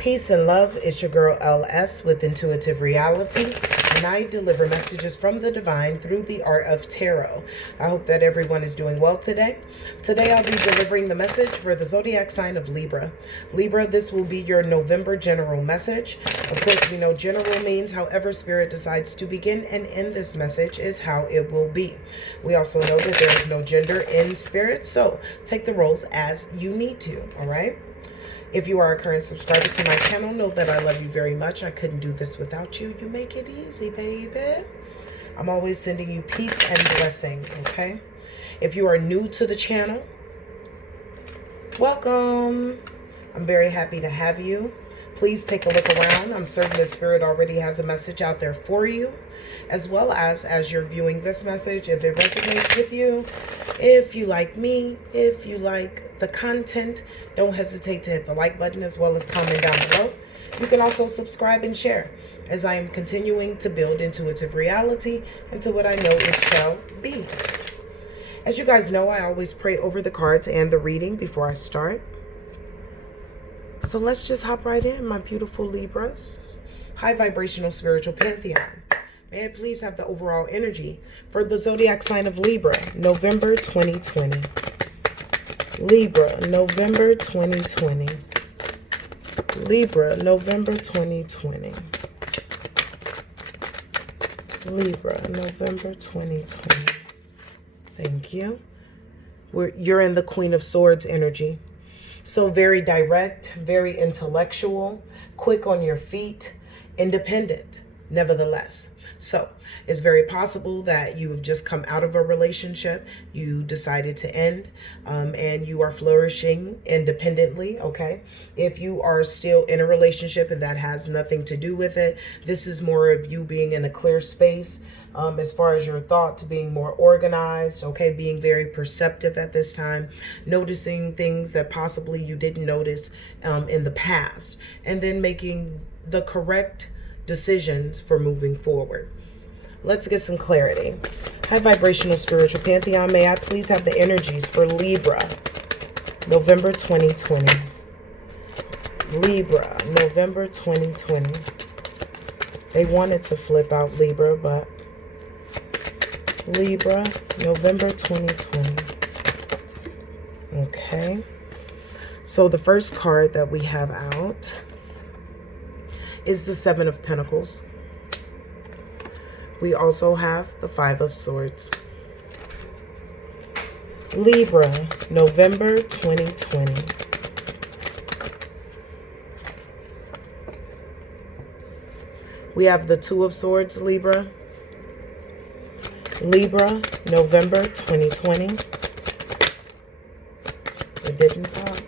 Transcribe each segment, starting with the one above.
Peace and love. It's your girl LS with Intuitive Reality, and I deliver messages from the divine through the art of tarot. I hope that everyone is doing well today. Today I'll be delivering the message for the zodiac sign of Libra. Libra, this will be your November general message. Of course, we know general means however Spirit decides to begin and end this message is how it will be. We also know that there is no gender in Spirit, so take the roles as you need to, all right? If you are a current subscriber to my channel, know that I love you very much. I couldn't do this without you. You make it easy, baby. I'm always sending you peace and blessings, okay? If you are new to the channel, welcome. I'm very happy to have you. Please take a look around. I'm certain that Spirit already has a message out there for you, as well as you're viewing this message, if it resonates with you, if you like me, if you like the content, don't hesitate to hit the like button as well as comment down below. You can also subscribe and share as I am continuing to build intuitive reality into what I know it shall be. As you guys know, I always pray over the cards and the reading before I start. So let's just hop right in, my beautiful Libras. High vibrational spiritual pantheon. May I please have the overall energy for the zodiac sign of Libra, November 2020. Libra, November 2020. Libra, November 2020. Libra, November 2020. Thank you. You're in the Queen of Swords energy. So very direct, very intellectual, quick on your feet, independent, nevertheless. So it's very possible that you have just come out of a relationship, you decided to end, and you are flourishing independently, okay? If you are still in a relationship and that has nothing to do with it, this is more of you being in a clear space, as far as your thoughts being more organized, okay? Being very perceptive at this time, noticing things that possibly you didn't notice in the past, and then making the correct decisions for moving forward. Let's get some clarity. High vibrational spiritual pantheon, may I please have the energies for Libra, November 2020. Libra, November 2020. They wanted to flip out Libra, but Libra, November 2020. Okay. So the first card that we have out is the Seven of Pentacles. We also have the Five of Swords. Libra, November 2020. We have the Two of Swords, Libra. Libra, November 2020. It didn't pop.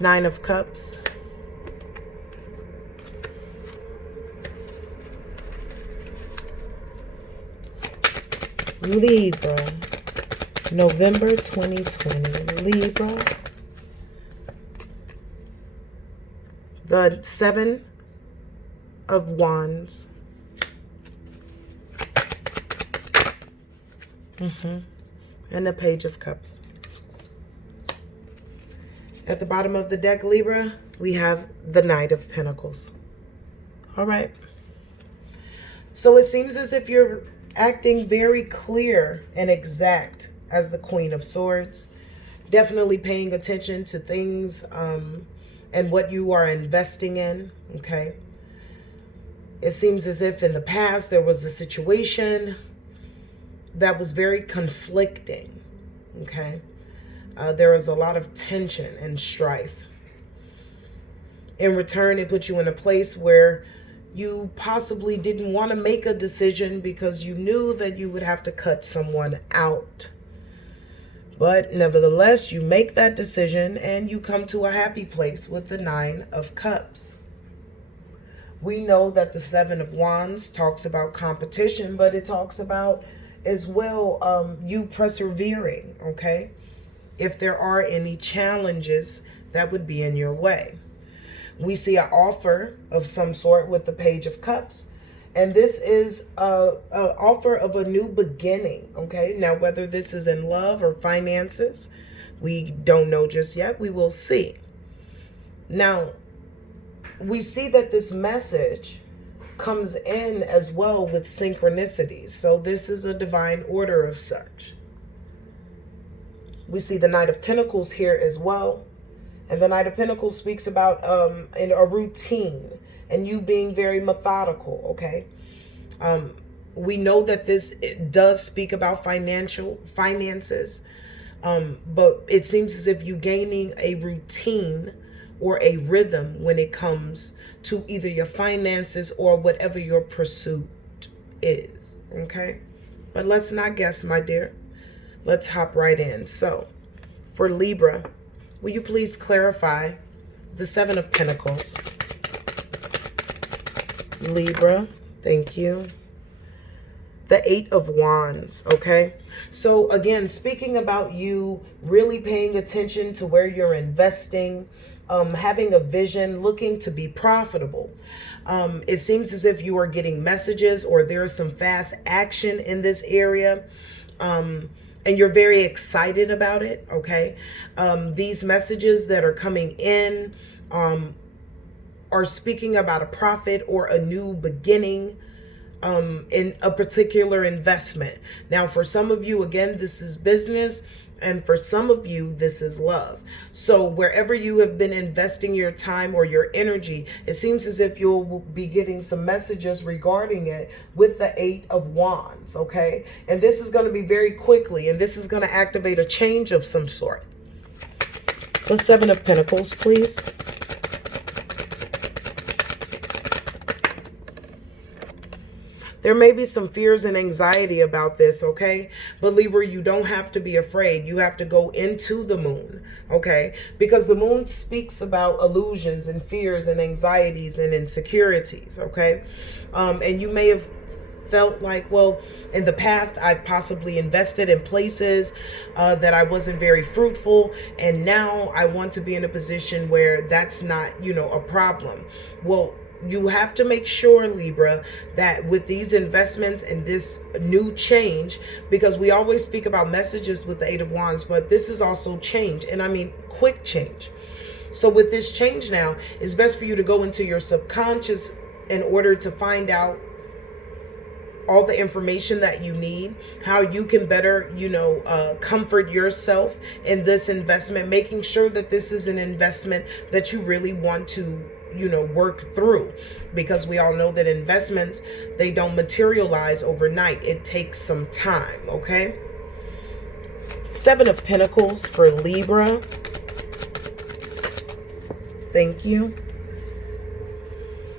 Nine of Cups. Libra, November 2020. Libra. The Seven of Wands. And the Page of Cups. At the bottom of the deck, Libra, we have the Knight of Pentacles. All right. So it seems as if you're acting very clear and exact as the Queen of Swords. Definitely paying attention to things and what you are investing in, okay? It seems as if in the past there was a situation that was very conflicting, okay? There was a lot of tension and strife. In return, it put you in a place where you possibly didn't want to make a decision because you knew that you would have to cut someone out. But nevertheless, you make that decision and you come to a happy place with the Nine of Cups. We know that the Seven of Wands talks about competition, but it talks about as well you persevering, okay? If there are any challenges that would be in your way. We see an offer of some sort with the Page of Cups. And this is an offer of a new beginning, okay? Now, whether this is in love or finances, We don't know just yet. We will see. Now, we see that this message comes in as well with synchronicities. So this is a divine order of such. We see the Knight of Pentacles here as well. And the Knight of Pentacles speaks about in a routine and you being very methodical, okay? We know that this does speak about finances, but it seems as if you gaining a routine or a rhythm when it comes to either your finances or whatever your pursuit is, okay? But let's not guess, my dear. Let's hop right in. So, for Libra, will you please clarify the Seven of Pentacles? Libra, thank you. The Eight of Wands, okay? So again, speaking about you really paying attention to where you're investing, having a vision, looking to be profitable. It seems as if you are getting messages or there's some fast action in this area. And you're very excited about it, okay? These messages that are coming in are speaking about a profit or a new beginning in a particular investment. Now, for some of you, again, this is business. And for some of you, this is love. So wherever you have been investing your time or your energy, it seems as if you'll be getting some messages regarding it with the Eight of Wands, okay? And this is going to be very quickly, and this is going to activate a change of some sort. The Seven of Pentacles, please. There may be some fears and anxiety about this, okay? But Libra, you don't have to be afraid. You have to go into the moon, okay? Because the moon speaks about illusions and fears and anxieties and insecurities, okay? And you may have felt like, well, in the past, I've possibly invested in places that I wasn't very fruitful. And now I want to be in a position where that's not, you know, a problem. Well, you have to make sure, Libra, that with these investments and this new change, because we always speak about messages with the Eight of Wands, but this is also change. And I mean, quick change. So with this change now, it's best for you to go into your subconscious in order to find out all the information that you need, how you can better, you know, comfort yourself in this investment, making sure that this is an investment that you really want to, you know, work through, because we all know that investments, they don't materialize overnight. It takes some time, okay? Seven of Pentacles for Libra. Thank you.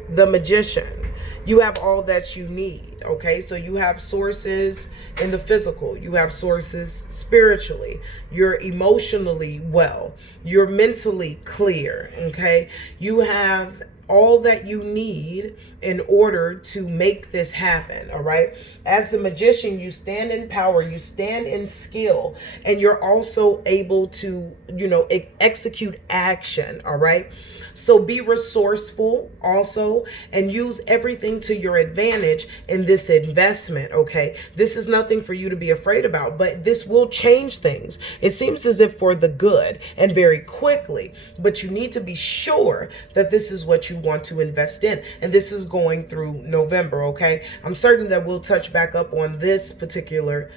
The Magician. You have all that you need, okay? So you have sources in the physical. You have sources spiritually. You're emotionally well. You're mentally clear, okay? You have all that you need in order to make this happen, all right? As the Magician, you stand in power, you stand in skill, and you're also able to, you know, execute action, all right? So be resourceful also and use everything to your advantage in this investment, okay? This is nothing for you to be afraid about, but this will change things. It seems as if for the good and very quickly, but you need to be sure that this is what you want to invest in. And this is going through November, okay? I'm certain that we'll touch back up on this particular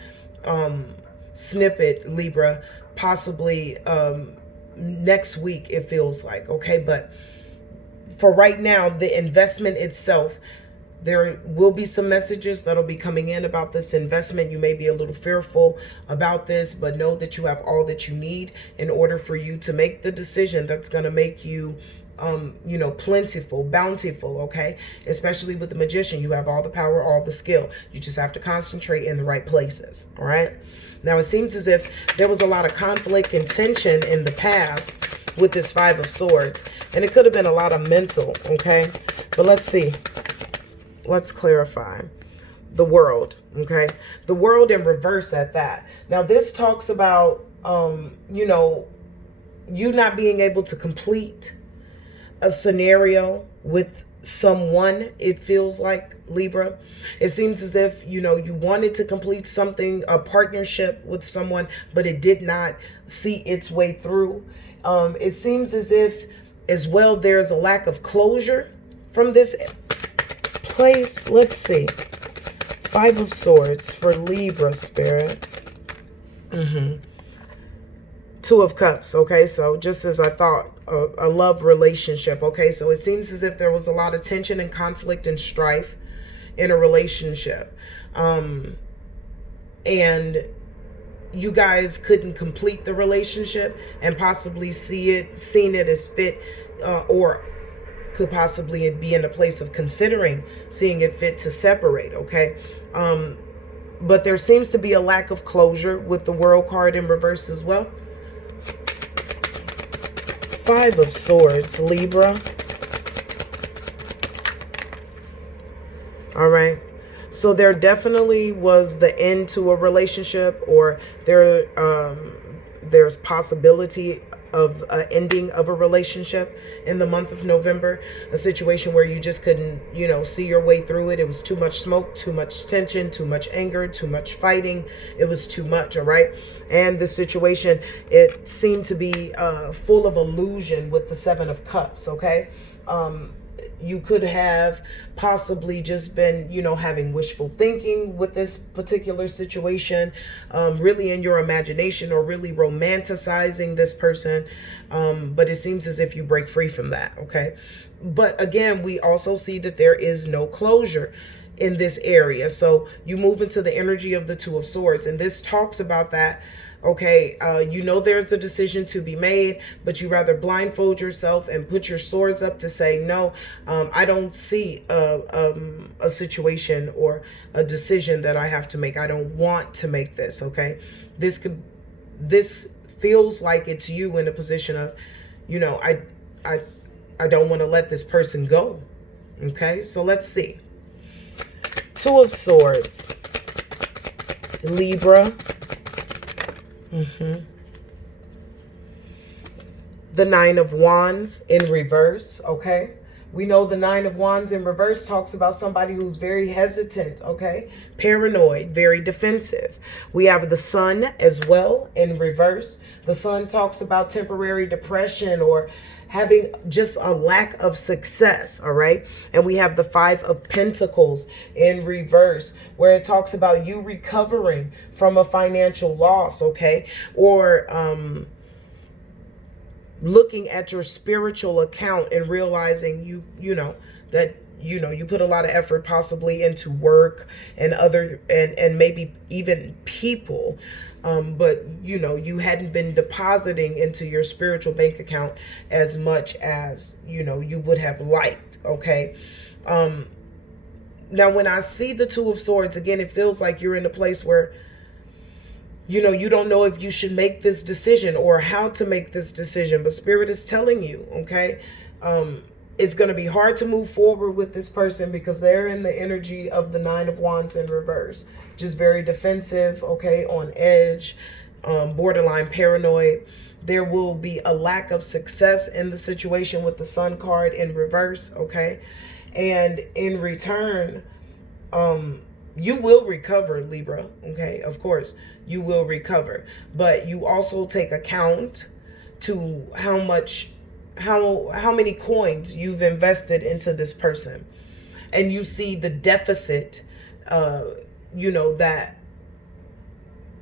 snippet, Libra, possibly next week, it feels like, okay? But for right now, the investment itself, there will be some messages that'll be coming in about this investment. You may be a little fearful about this, but know that you have all that you need in order for you to make the decision that's going to make you you know, plentiful, bountiful, okay? Especially with the Magician, you have all the power, all the skill. You just have to concentrate in the right places, all right? Now, it seems as if there was a lot of conflict and tension in the past with this Five of Swords, and it could have been a lot of mental, okay? But let's see. Let's clarify. The World, okay? The World in reverse at that. Now, this talks about, you know, you not being able to complete a scenario with someone, it feels like, Libra. It seems as if, you wanted to complete something, a partnership with someone, but it did not see its way through. It seems as if, as well, there's a lack of closure from this place. Let's see. 5 of Swords for Libra, Spirit. 2 of Cups. Okay, so just as I thought, a love relationship. Okay, so it seems as if there was a lot of tension and conflict and strife in a relationship. And you guys couldn't complete the relationship and possibly seen it as fit, or could possibly be in a place of considering seeing it fit to separate. Okay. But there seems to be a lack of closure with the World card in reverse as well. 5 of Swords, Libra. All right. So there definitely was the end to a relationship, or there's possibility of ending of a relationship in the month of November. A situation where you just couldn't, see your way through it. It was too much smoke, too much tension, too much anger, too much fighting. It was too much, all right? And the situation, it seemed to be full of illusion with the 7 of Cups, okay? You could have possibly just been, having wishful thinking with this particular situation, really in your imagination, or really romanticizing this person. But it seems as if you break free from that. Okay. But again, we also see that there is no closure in this area. So you move into the energy of the 2 of Swords, and this talks about that. Okay, there's a decision to be made, but you rather blindfold yourself and put your swords up to say, no, I don't see a situation or a decision that I have to make. I don't want to make this. Okay, this feels like it's you in a position of, I don't want to let this person go. Okay, so let's see. 2 of Swords, Libra. The 9 of Wands in reverse. Okay, we know the 9 of Wands in reverse talks about somebody who's very hesitant, okay, paranoid, very defensive. We have the Sun as well in reverse. The Sun talks about temporary depression or having just a lack of success, all right? And we have the 5 of Pentacles in reverse, where it talks about you recovering from a financial loss, okay? Or looking at your spiritual account and realizing you put a lot of effort possibly into work and and maybe even people, but you hadn't been depositing into your spiritual bank account as much as you would have liked. Okay. Now when I see the 2 of Swords again, it feels like you're in a place where you don't know if you should make this decision or how to make this decision, but Spirit is telling you, okay, it's going to be hard to move forward with this person because they're in the energy of the 9 of Wands in reverse. Just very defensive, okay, on edge, borderline paranoid. There will be a lack of success in the situation with the Sun card in reverse, okay? And in return, you will recover, Libra, okay? Of course, you will recover. But you also take account to how many coins you've invested into this person. And you see the deficit, that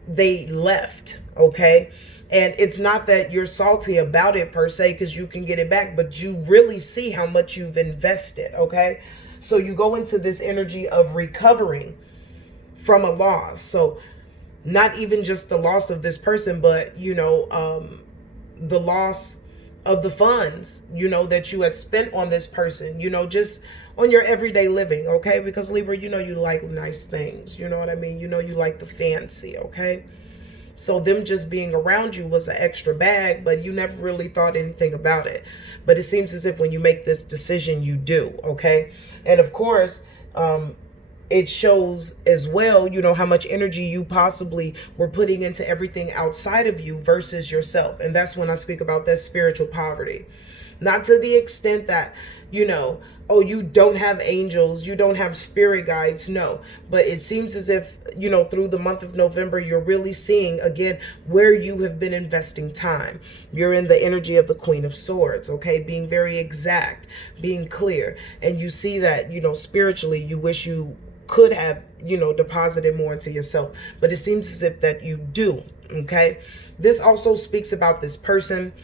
they left, okay? And it's not that you're salty about it per se, because you can get it back, but you really see how much you've invested, okay? So you go into this energy of recovering from a loss. So not even just the loss of this person, but, the loss of the funds, that you had spent on this person, just on your everyday living, okay? Because Libra, you like nice things, you know what I mean? You like the fancy, okay? So them just being around you was an extra bag, but you never really thought anything about it. But it seems as if when you make this decision, you do, okay? And of course, it shows as well, how much energy you possibly were putting into everything outside of you versus yourself. And that's when I speak about that spiritual poverty. Not to the extent that, you know, oh, you don't have angels, you don't have spirit guides. No, but it seems as if, you know, through the month of November, you're really seeing again where you have been investing time. You're in the energy of the Queen of Swords, okay? Being very exact, being clear. And you see that, you know, spiritually, you wish you could have, you know, deposited more into yourself, but it seems as if that you do, okay? This also speaks about this person,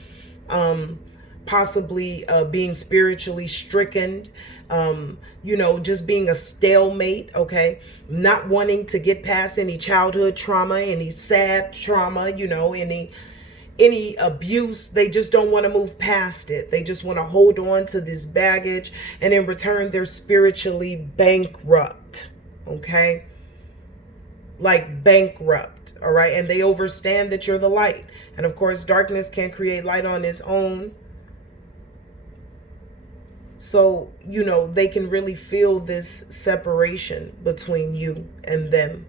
possibly being spiritually stricken, you know, just being a stalemate, okay? Not wanting to get past any childhood trauma, any sad trauma, you know, any abuse. They just don't want to move past it. They just want to hold on to this baggage, and in return, they're spiritually bankrupt, okay? Like bankrupt, all right? And they understand that you're the light. And of course, darkness can't create light on its own. So, you know, they can really feel this separation between you and them,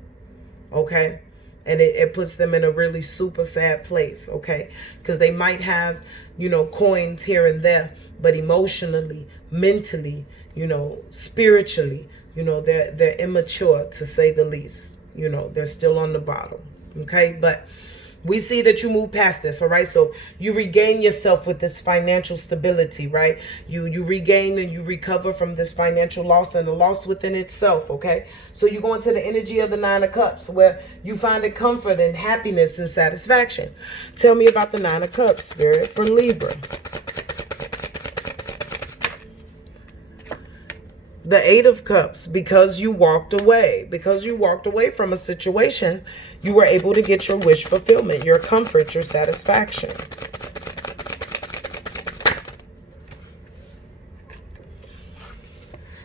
okay? And it puts them in a really super sad place, okay? Because they might have, you know, coins here and there, but emotionally, mentally, you know, spiritually, you know, they're immature, to say the least. You know, they're still on the bottom, okay? But we see that you move past this, all right? So you regain yourself with this financial stability, right? You regain and you recover from this financial loss and the loss within itself, okay? So you go into the energy of the Nine of Cups, where you find a comfort and happiness and satisfaction. Tell me about the Nine of Cups, Spirit, for Libra. The Eight of Cups, because you walked away. Because you walked away from a situation, you were able to get your wish fulfillment, your comfort, your satisfaction.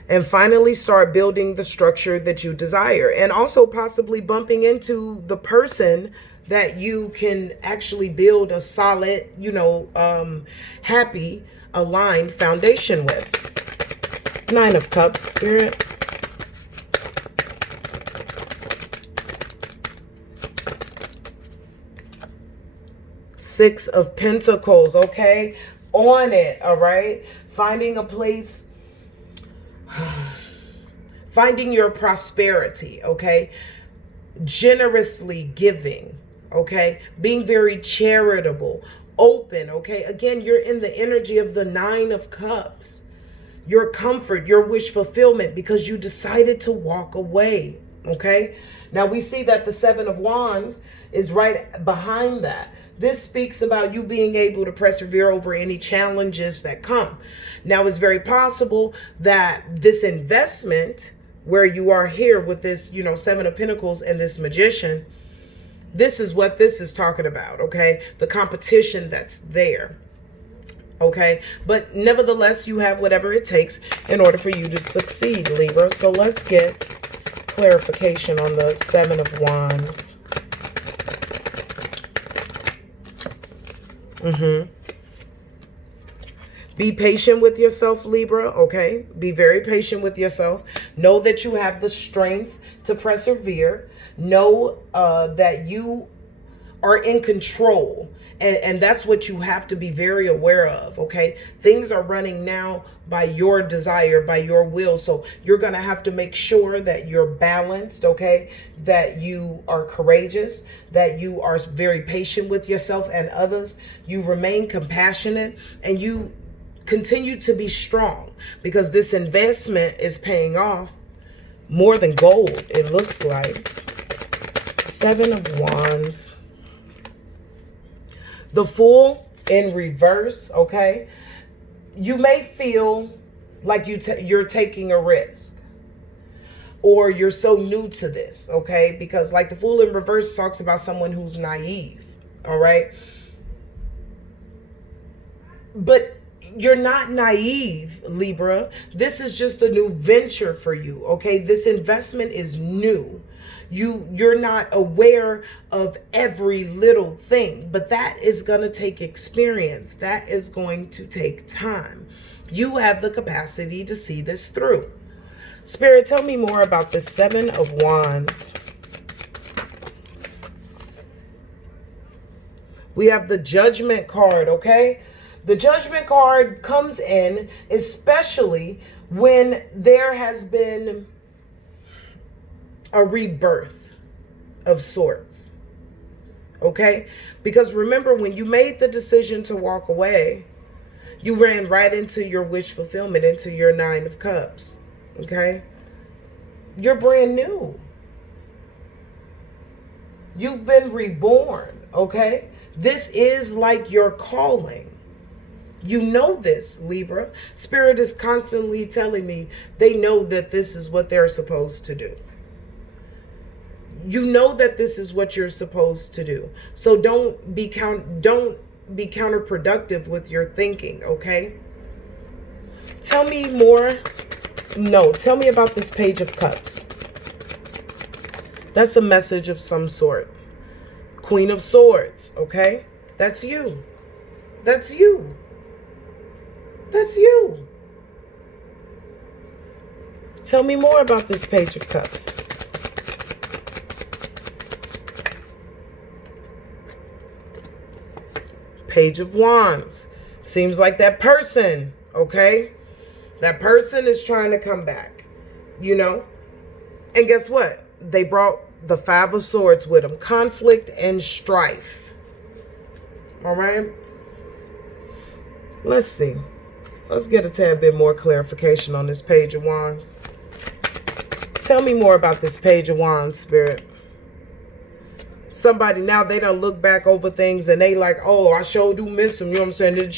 And finally start building the structure that you desire. And also possibly bumping into the person that you can actually build a solid, you know, happy, aligned foundation with. Nine of Cups, Spirit. Six of Pentacles, okay? On it, all right? Finding a place, finding your prosperity, okay? Generously giving, okay? Being very charitable, open, okay? Again, you're in the energy of the Nine of Cups. Your comfort, your wish fulfillment, because you decided to walk away, okay? Now we see that the Seven of Wands is right behind that. This speaks about you being able to persevere over any challenges that come. Now it's very possible that this investment, where you are here with this, you know, Seven of Pentacles and this Magician, this is what this is talking about, okay? The competition that's there. Okay, but nevertheless, you have whatever it takes in order for you to succeed, Libra. So let's get clarification on the Seven of Wands. Be patient with yourself, Libra, okay? Be very patient with yourself. Know that you have the strength to persevere. Know that you are in control. And that's what you have to be very aware of, okay? Things are running now by your desire, by your will. So you're going to have to make sure that you're balanced, okay? That you are courageous, that you are very patient with yourself and others. You remain compassionate, and you continue to be strong, because this investment is paying off more than gold, it looks like. Seven of Wands. The Fool in reverse, okay? You may feel like you're taking a risk, or you're so new to this, okay? Because like the Fool in reverse talks about someone who's naive, all right? But you're not naive, Libra. This is just a new venture for you, okay? This investment is new. You're not aware of every little thing, but that is going to take experience. That is going to take time. You have the capacity to see this through. Spirit, tell me more about the Seven of Wands. We have the Judgment card, okay? The Judgment card comes in, especially when there has been a rebirth of sorts. Okay? Because remember, when you made the decision to walk away, you ran right into your wish fulfillment, into your 9 of Cups. Okay? You're brand new. You've been reborn. Okay? This is like your calling. You know this, Libra. Spirit is constantly telling me they know that this is what they're supposed to do. You know that this is what you're supposed to do. So don't be counterproductive with your thinking, okay? Tell me more. No, tell me about this Page of Cups. That's a message of some sort. Queen of Swords, okay? That's you. That's you. That's you. Tell me more about this Page of Cups. Page of Wands. Seems like that person, okay? That person is trying to come back, you know? And guess what? They brought the 5 of Swords with them. Conflict and strife. All right? Let's see. Let's get a tad bit more clarification on this Page of Wands. Tell me more about this Page of Wands, Spirit. Somebody now, they don't look back over things and they like, oh, I sure do miss him. You know what I'm saying?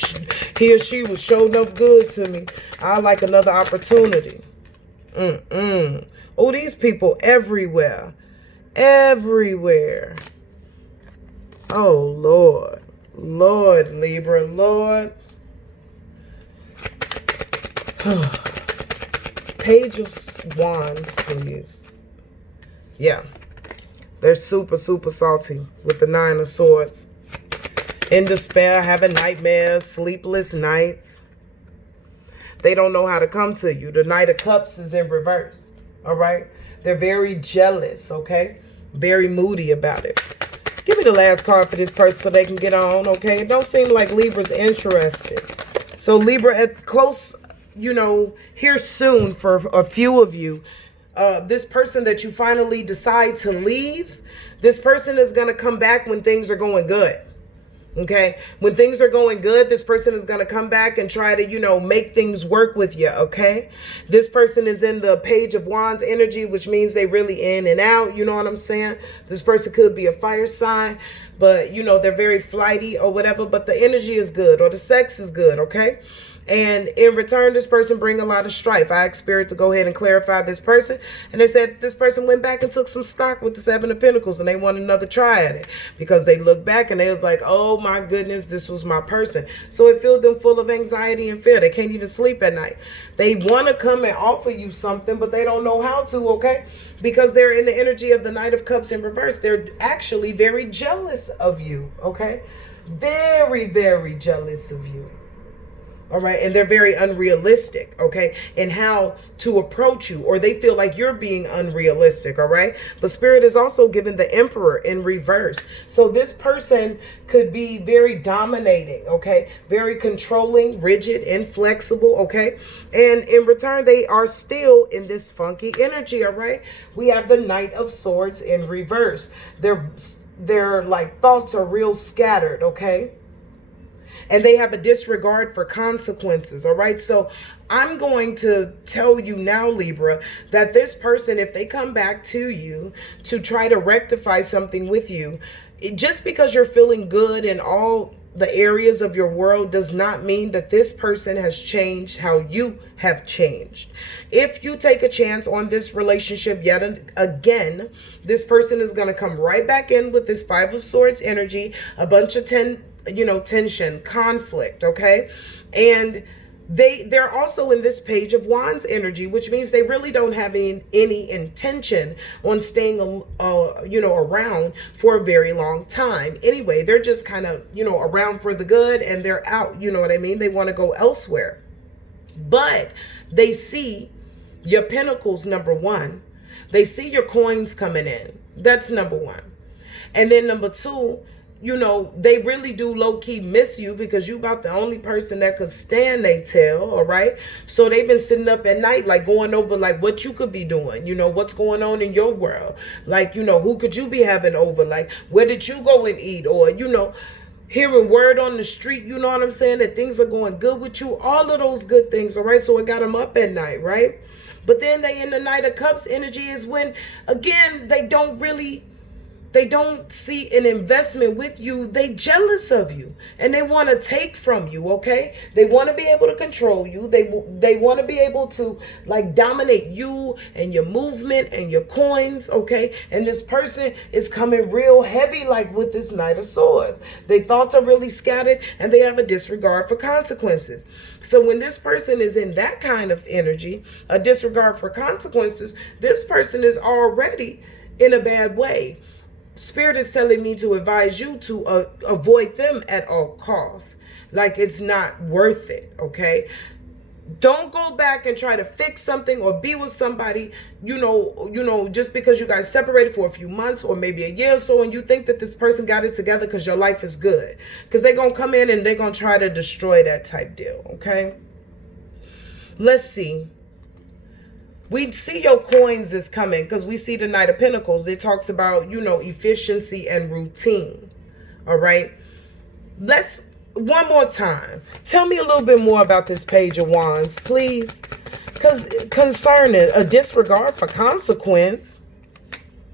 He or she was sure enough good to me. I like another opportunity. Oh, these people everywhere. Everywhere. Oh, Lord. Lord, Libra. Lord. Page of Wands, please. Yeah. They're super, super salty with the 9 of Swords. In despair, having nightmares, sleepless nights. They don't know how to come to you. The Knight of Cups is in reverse. All right? They're very jealous, okay? Very moody about it. Give me the last card for this person so they can get on, okay? It don't seem like Libra's interested. So Libra, at close, you know, here soon for a few of you, this person that you finally decide to leave, this person is going to come back when things are going good. Okay. When things are going good, this person is going to come back and try to, you know, make things work with you. Okay. This person is in the Page of Wands energy, which means they really in and out. You know what I'm saying? This person could be a fire sign, but you know, they're very flighty or whatever, but the energy is good or the sex is good. Okay. And in return, this person bring a lot of strife. I asked Spirit to go ahead and clarify this person. And they said this person went back and took some stock with the 7 of Pentacles and they want another try at it. Because they look back and they was like, oh my goodness, this was my person. So it filled them full of anxiety and fear. They can't even sleep at night. They want to come and offer you something, but they don't know how to, okay? Because they're in the energy of the Knight of Cups in reverse. They're actually very jealous of you, okay? Very, very jealous of you. All right. And they're very unrealistic, okay, in how to approach you, or they feel like you're being unrealistic. All right. But Spirit is also given the Emperor in reverse. So this person could be very dominating, okay, very controlling, rigid, inflexible, okay. And in return, they are still in this funky energy. All right. We have the Knight of Swords in reverse. Their like thoughts are real scattered, okay. And they have a disregard for consequences, all right? So I'm going to tell you now, Libra, that this person, if they come back to you to try to rectify something with you, just because you're feeling good in all the areas of your world does not mean that this person has changed how you have changed. If you take a chance on this relationship yet again, this person is going to come right back in with this 5 of Swords energy, a bunch of tension, conflict, okay? And they're also in this Page of Wands energy, which means they really don't have any intention on staying around for a very long time. Anyway, they're just kind of, around for the good and they're out, you know what I mean? They want to go elsewhere. But they see your pentacles, number 1. They see your coins coming in. That's number 1. And then number 2, you know, they really do low-key miss you because you about the only person that could stand they tell, all right? So they've been sitting up at night, like going over like what you could be doing, you know, what's going on in your world. Like, you know, who could you be having over? Like, where did you go and eat? Or, you know, hearing word on the street, you know what I'm saying, that things are going good with you. All of those good things, all right? So it got them up at night, right? But then they in the Knight of Cups energy is when, again, they don't see an investment with you. They jealous of you and they want to take from you, okay? They want to be able to control you. They want to be able to like dominate you and your movement and your coins, okay? And this person is coming real heavy like with this Knight of Swords. Their thoughts are really scattered and they have a disregard for consequences. So when this person is in that kind of energy, a disregard for consequences, this person is already in a bad way. Spirit is telling me to advise you to avoid them at all costs. Like, it's not worth it, okay? Don't go back and try to fix something or be with somebody, you know, just because you guys separated for a few months or maybe a year or so, and you think that this person got it together because your life is good. Because they're going to come in and they're going to try to destroy that type deal, okay? Let's see. We see your coins is coming because we see the Knight of Pentacles. It talks about, you know, efficiency and routine. All right. Let's, one more time. Tell me a little bit more about this Page of Wands, please. Because concerning a disregard for consequence.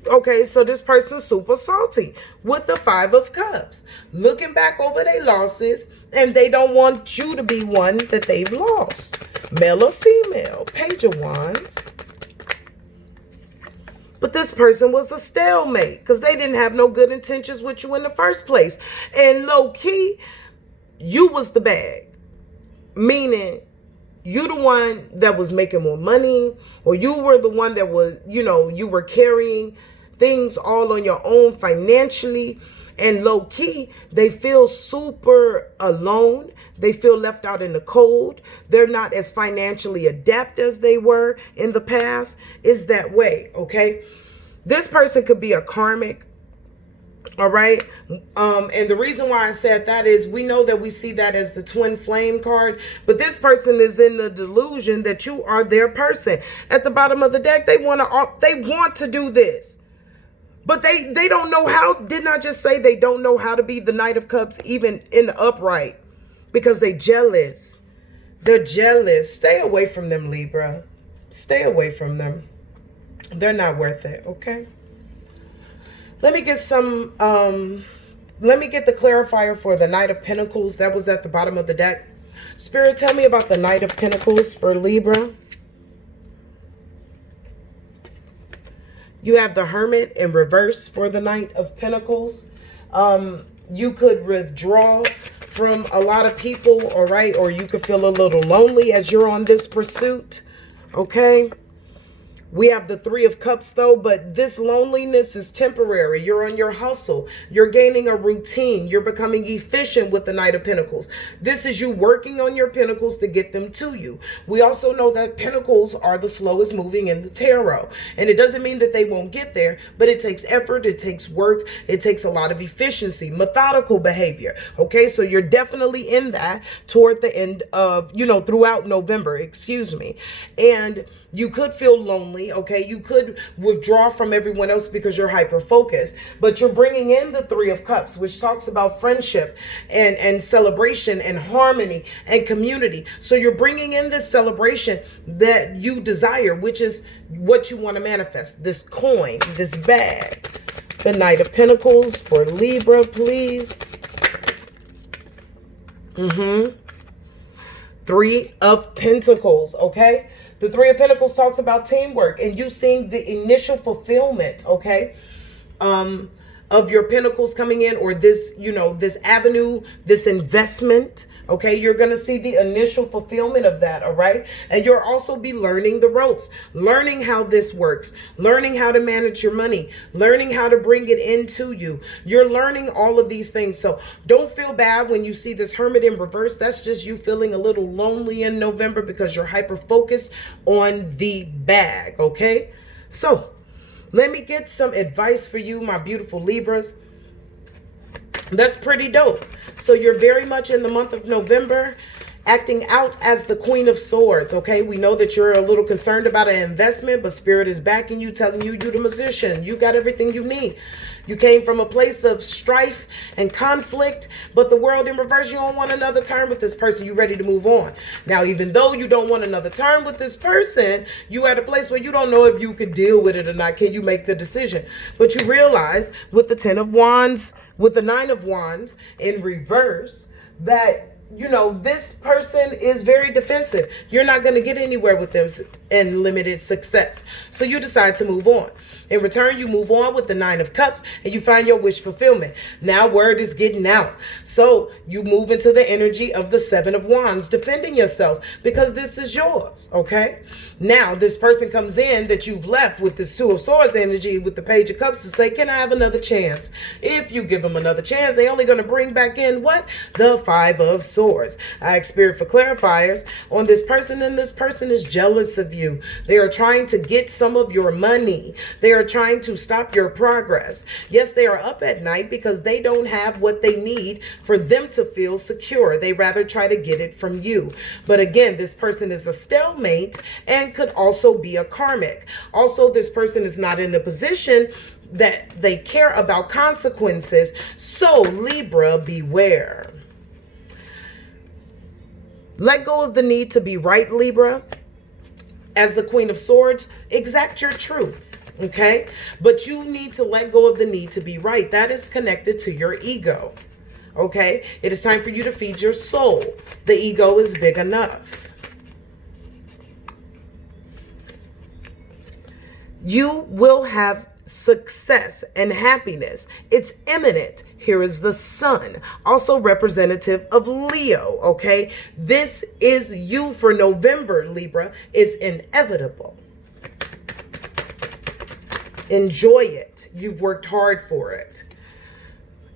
Okay, so this person's super salty with the Five of Cups. Looking back over their losses, and they don't want you to be one that they've lost. Male or female, Page of Wands. But this person was a stalemate because they didn't have no good intentions with you in the first place. And low-key, you was the bag. Meaning, you the one that was making more money, or you were the one that was, you know, you were carrying things all on your own financially. And low key, they feel super alone. They feel left out in the cold. They're not as financially adept as they were in the past. It's that way, okay? This person could be a karmic, all right? And the reason why I said that is we know that we see that as the twin flame card, but this person is in the delusion that you are their person. At the bottom of the deck, they want to do this. But they don't know how. Didn't I just say they don't know how to be the Knight of Cups even in the upright? Because they jealous. They're jealous. Stay away from them, Libra. Stay away from them. They're not worth it, okay? Let me get some, let me get the clarifier for the Knight of Pentacles. That was at the bottom of the deck. Spirit, tell me about the Knight of Pentacles for Libra. You have the Hermit in reverse for the Knight of Pentacles. You could withdraw from a lot of people, all right? Or you could feel a little lonely as you're on this pursuit, okay? We have the Three of Cups though, but this loneliness is temporary. You're on your hustle. You're gaining a routine. You're becoming efficient with the Knight of Pentacles. This is you working on your pentacles to get them to you. We also know that pentacles are the slowest moving in the tarot. And it doesn't mean that they won't get there, but it takes effort. It takes work. It takes a lot of efficiency, methodical behavior. Okay, so you're definitely in that toward the end of, you know, throughout November, excuse me. And you could feel lonely, okay? You could withdraw from everyone else because you're hyper-focused. But you're bringing in the Three of Cups, which talks about friendship and celebration and harmony and community. So you're bringing in this celebration that you desire, which is what you want to manifest. This coin, this bag. The Knight of Pentacles for Libra, please. Three of Pentacles, okay? The Three of Pentacles talks about teamwork and you seeing the initial fulfillment, okay, of your pentacles coming in, or this, you know, this avenue, this investment, okay? You're going to see the initial fulfillment of that, all right? And you'll also be learning the ropes, learning how this works, learning how to manage your money, learning how to bring it into you. You're learning all of these things. So don't feel bad when you see this Hermit in reverse. That's just you feeling a little lonely in November because you're hyper-focused on the bag, okay? So let me get some advice for you, my beautiful Libras. That's pretty dope. So you're very much in the month of November acting out as the Queen of Swords, okay? We know that you're a little concerned about an investment, but Spirit is backing you, telling you you're the magician. You got everything you need. You came from a place of strife and conflict, but the world in reverse, you don't want another turn with this person. You're ready to move on. Now, even though you don't want another turn with this person, you at a place where you don't know if you could deal with it or not. Can you make the decision? But you realize with the 10 of Wands, with the 9 of Wands in reverse, that you know, this person is very defensive. You're not going to get anywhere with them in limited success. So you decide to move on. In return, you move on with the 9 of Cups and you find your wish fulfillment. Now word is getting out. So you move into the energy of the 7 of Wands, defending yourself because this is yours. Okay. Now this person comes in that you've left with this 2 of Swords energy with the Page of Cups to say, can I have another chance? If you give them another chance, they're only going to bring back in what? The 5 of Swords. I ask Spirit for clarifiers on this person, and this person is jealous of you. They are trying to get some of your money. They are trying to stop your progress. Yes, they are up at night because they don't have what they need for them to feel secure. They rather try to get it from you. But again, this person is a stalemate and could also be a karmic. Also, this person is not in a position that they care about consequences. So Libra, beware. Let go of the need to be right, Libra. As the Queen of Swords, exact your truth, okay? But you need to let go of the need to be right. That is connected to your ego, okay? It is time for you to feed your soul. The ego is big enough. You will have success and happiness. It's imminent. Here is the Sun, also representative of Leo, okay? This is you for November, Libra. Is inevitable. Enjoy it. You've worked hard for it.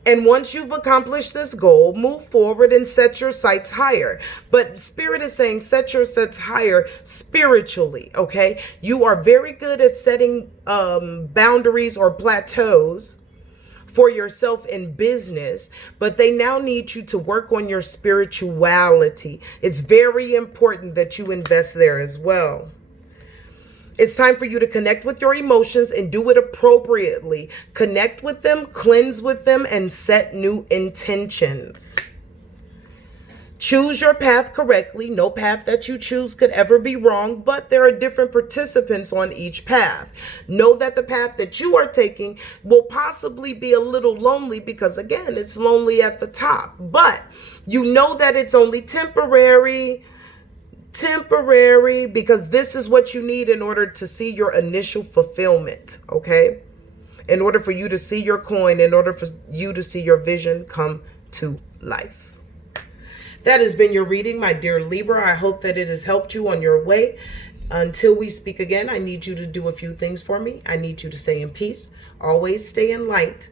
And once you've accomplished this goal, move forward and set your sights higher. But Spirit is saying set your sights higher spiritually, okay? You are very good at setting boundaries or plateaus for yourself in business, but they now need you to work on your spirituality. It's very important that you invest there as well. It's time for you to connect with your emotions and do it appropriately. Connect with them, cleanse with them, and set new intentions. Choose your path correctly. No path that you choose could ever be wrong, but there are different participants on each path. Know that the path that you are taking will possibly be a little lonely because, again, it's lonely at the top. But you know that it's only temporary, because this is what you need in order to see your initial fulfillment, okay? In order for you to see your coin, in order for you to see your vision come to life. That has been your reading, my dear Libra. I hope that it has helped you on your way. Until we speak again, I need you to do a few things for me. I need you to stay in peace, always stay in light,